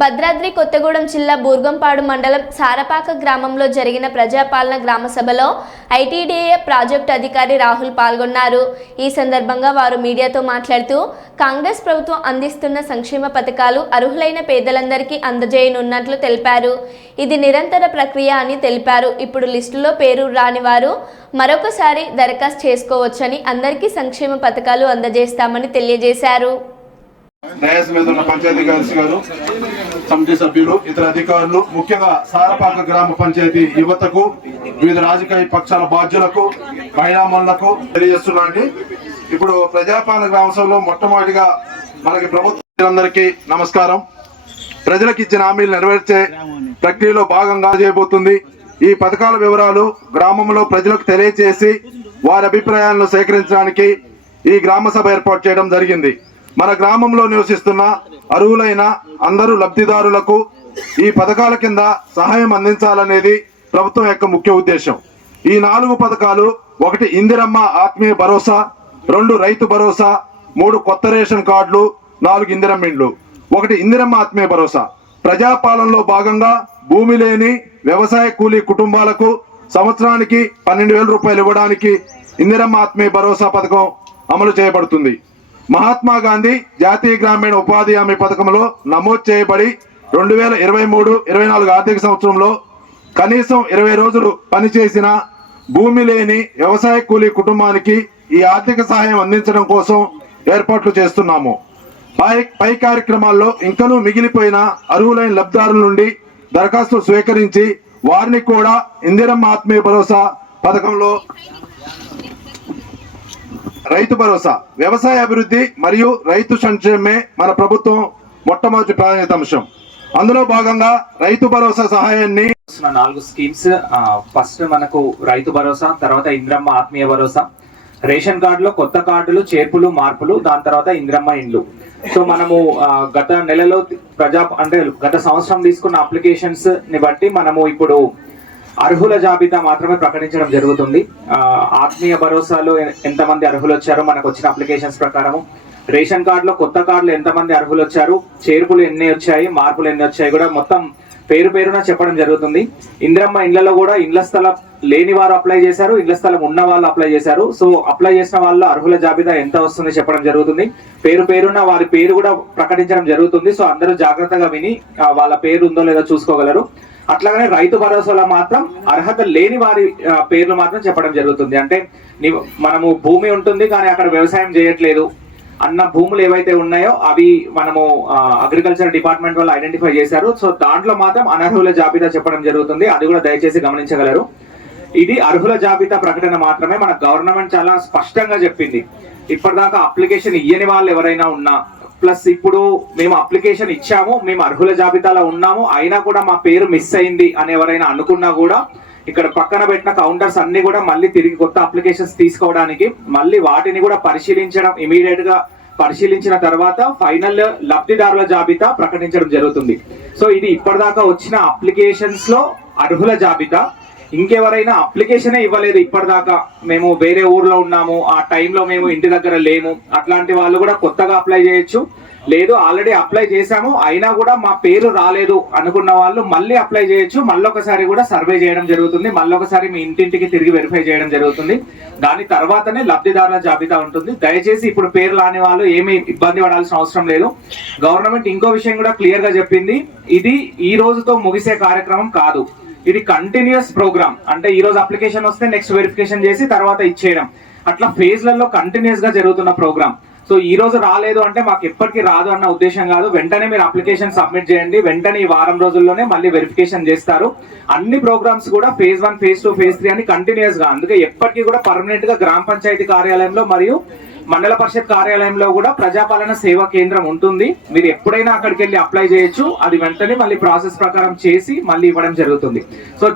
భద్రాద్రి కొత్తగూడెం జిల్లా బూర్గంపాడు మండలం సారపాక గ్రామంలో జరిగిన ప్రజాపాలన గ్రామ సభలో ఐటీడీఏ ప్రాజెక్టు అధికారి రాహుల్ పాల్గొన్నారు. ఈ సందర్భంగా వారు మీడియాతో మాట్లాడుతూ కాంగ్రెస్ ప్రభుత్వం అందిస్తున్న సంక్షేమ పథకాలు అర్హులైన పేదలందరికీ అందజేయనున్నట్లు తెలిపారు. ఇది నిరంతర ప్రక్రియ అని తెలిపారు. ఇప్పుడు లిస్టులో పేరు రాని వారు మరొకసారి దరఖాస్తు చేసుకోవచ్చని, అందరికీ సంక్షేమ పథకాలు అందజేస్తామని తెలియజేశారు. పంచాయతీ గారు, కమిటీ సభ్యులు, ఇతర అధికారులు, ముఖ్యంగా సారపాక గ్రామ పంచాయతీ యువతకు, వివిధ రాజకీయ పక్షాల బాధ్యులకు, మహిళామణులకు తెలియజేస్తున్నాండి. ఇప్పుడు ప్రజాపాలన గ్రామ సభలో మొట్టమొదటిగా మనకి ప్రభుత్వాలందరికీ నమస్కారం. ప్రజలకు ఇచ్చిన హామీలు నెరవేర్చే ప్రక్రియలో భాగంగా చేయబోతుంది. ఈ పథకాల వివరాలు గ్రామంలో ప్రజలకు తెలియజేసి వారి అభిప్రాయాలను సేకరించడానికి ఈ గ్రామ సభ ఏర్పాటు చేయడం జరిగింది. మన గ్రామంలో నివసిస్తున్న అర్హులైన అందరూ లబ్ధిదారులకు ఈ పథకాల కింద సహాయం అందించాలనేది ప్రభుత్వం యొక్క ముఖ్య ఉద్దేశం. ఈ 4 పథకాలు: 1 ఇందిరమ్మ ఆత్మీయ భరోసా, 2 రైతు భరోసా, 3 కొత్త రేషన్ కార్డులు, 4 ఇందిరమ్మ ఇండ్లు. 1 ఇందిరమ్మ ఆత్మీయ భరోసా ప్రజాపాలనలో భాగంగా భూమి లేని వ్యవసాయ కూలీ కుటుంబాలకు సంవత్సరానికి 12,000 రూపాయలు ఇవ్వడానికి ఇందిరమ్మ ఆత్మీయ భరోసా పథకం అమలు చేయబడుతుంది. మహాత్మా గాంధీ జాతీయ గ్రామీణ ఉపాధి హామీ పథకంలో నమోదు చేయబడి 2023-24 ఆర్థిక సంవత్సరంలో కనీసం 20 రోజులు పనిచేసిన భూమి లేని వ్యవసాయ కూలీ కుటుంబానికి ఈ ఆర్థిక సహాయం అందించడం కోసం ఏర్పాట్లు చేస్తున్నాము. పై కార్యక్రమాల్లో ఇంకనూ మిగిలిపోయిన అర్హులైన లబ్ధిదారుల నుండి దరఖాస్తులు స్వీకరించి వారిని కూడా ఇందిరమ్మ ఆత్మీయ భరోసా పథకంలో, రైతు భరోసా, వ్యవసాయ అభివృద్ధి మరియు రైతు సంక్షేమమే మన ప్రభుత్వం మొట్టమొదటి ప్రాధాన్యత అంశం. అందులో భాగంగా రైతు భరోసా సహాయాన్ని 4 స్కీమ్స్. ఫస్ట్ మనకు రైతు భరోసా, తర్వాత ఇందిరమ్మ ఆత్మీయ భరోసా, రేషన్ కార్డులో కొత్త కార్డులు, చేర్పులు, మార్పులు, దాని తర్వాత ఇందిరమ్మ ఇండ్లు. సో మనము గత నెలలో గత సంవత్సరం తీసుకున్న అప్లికేషన్స్ ని బట్టి మనము ఇప్పుడు అర్హుల జాబితా మాత్రమే ప్రకటించడం జరుగుతుంది. ఆత్మీయ భరోసాలో ఎంతమంది అర్హులు వచ్చారో మనకు వచ్చిన అప్లికేషన్స్ ప్రకారము, రేషన్ కార్డులో కొత్త కార్డులు ఎంతమంది అర్హులు వచ్చారు, చేర్పులు ఎన్ని వచ్చాయి, మార్పులు ఎన్ని వచ్చాయి కూడా మొత్తం పేరున చెప్పడం జరుగుతుంది. ఇందిరమ్మ ఇండ్లలో కూడా ఇండ్ల స్థలం లేని వారు అప్లై చేశారు, ఇండ్ల స్థలం ఉన్న వాళ్ళు అప్లై చేశారు. సో అప్లై చేసిన వాళ్ళు అర్హుల జాబితా ఎంత వస్తుంది చెప్పడం జరుగుతుంది. పేరున వారి పేరు కూడా ప్రకటించడం జరుగుతుంది. సో అందరూ జాగ్రత్తగా విని వాళ్ళ పేరు ఉందో లేదో చూసుకోగలరు. అట్లాగనే రైతు భరోసాలో మాత్రం అర్హత లేని వారి పేర్లు మాత్రం చెప్పడం జరుగుతుంది. అంటే మనము భూమి ఉంటుంది కానీ అక్కడ వ్యవసాయం చేయట్లేదు అన్న భూములు ఏవైతే ఉన్నాయో అవి మనము అగ్రికల్చర్ డిపార్ట్మెంట్ వాళ్ళు ఐడెంటిఫై చేశారు. సో దాంట్లో మాత్రం అనర్హుల జాబితా చెప్పడం జరుగుతుంది. అది కూడా దయచేసి గమనించగలరు. ఇది అర్హుల జాబితా ప్రకటన మాత్రమే. మన గవర్నమెంట్ చాలా స్పష్టంగా చెప్పింది. ఇప్పటిదాకా అప్లికేషన్ ఇయ్యని వాళ్ళు ఎవరైనా ఉన్నా, ప్లస్ ఇప్పుడు మేము అప్లికేషన్ ఇచ్చాము, మేము అర్హుల జాబితాలో ఉన్నాము, అయినా కూడా మా పేరు మిస్ అయింది అని ఎవరైనా అనుకున్నా కూడా ఇక్కడ పక్కన పెట్టిన కౌంటర్స్ అన్ని కూడా మళ్ళీ తిరిగి కొత్త అప్లికేషన్స్ తీసుకోవడానికి, మళ్ళీ వాటిని కూడా పరిశీలించడం, ఇమీడియట్ గా పరిశీలించిన తర్వాత ఫైనల్ లబ్ధిదారుల జాబితా ప్రకటించడం జరుగుతుంది. సో ఇది ఇప్పటిదాకా వచ్చిన అప్లికేషన్స్ లో అర్హుల జాబితా. ఇంకెవరైనా అప్లికేషనే ఇవ్వలేదు ఇప్పటిదాకా, మేము వేరే ఊర్లో ఉన్నాము, ఆ టైంలో మేము ఇంటి దగ్గర లేము, అట్లాంటి వాళ్ళు కూడా కొత్తగా అప్లై చేయొచ్చు. లేదు ఆల్రెడీ అప్లై చేశాము అయినా కూడా మా పేరు రాలేదు అనుకున్న వాళ్ళు మళ్ళీ అప్లై చేయొచ్చు. మళ్ళొకసారి కూడా సర్వే చేయడం జరుగుతుంది, మళ్ళొకసారి మీ ఇంటింటికి తిరిగి వెరిఫై చేయడం జరుగుతుంది. దాని తర్వాతనే లబ్ధిదారుల జాబితా ఉంటుంది. దయచేసి ఇప్పుడు పేరు రాని వాళ్ళు ఏమీ ఇబ్బంది పడాల్సిన అవసరం లేదు. గవర్నమెంట్ ఇంకో విషయం కూడా క్లియర్ గా చెప్పింది, ఇది ఈ రోజుతో ముగిసే కార్యక్రమం కాదు, ఇది కంటిన్యూస్ ప్రోగ్రామ్. అంటే ఈ రోజు అప్లికేషన్ వస్తే నెక్స్ట్ వెరిఫికేషన్ చేసి తర్వాత ఇచ్చేయడం, అట్లా ఫేజ్లలో కంటిన్యూస్ గా జరుగుతున్న ప్రోగ్రామ్. సో ఈ రోజు రాలేదు అంటే మాకు ఎప్పటికీ రాదు అన్న ఉద్దేశం కాదు. వెంటనే మీరు అప్లికేషన్ సబ్మిట్ చేయండి, వెంటనే ఈ వారం రోజుల్లోనే మళ్ళీ వెరిఫికేషన్ చేస్తారు. అన్ని ప్రోగ్రామ్స్ కూడా phase 1, phase 2, phase 3 అని కంటిన్యూస్ గా, అందుకే ఎప్పటికీ కూడా పర్మనెంట్ గా గ్రామ పంచాయతీ కార్యాలయంలో మరియు మండల పరిషత్ కార్యాలయంలో కూడా ప్రజాపాలన సేవా కేంద్రం ఉంటుంది. మీరు ఎప్పుడైనా అక్కడికి వెళ్ళి అప్లై చేయొచ్చు. అది వెంటనే మళ్ళీ ప్రాసెస్ ప్రకారం చేసి మళ్ళీ ఇవ్వడం జరుగుతుంది. సో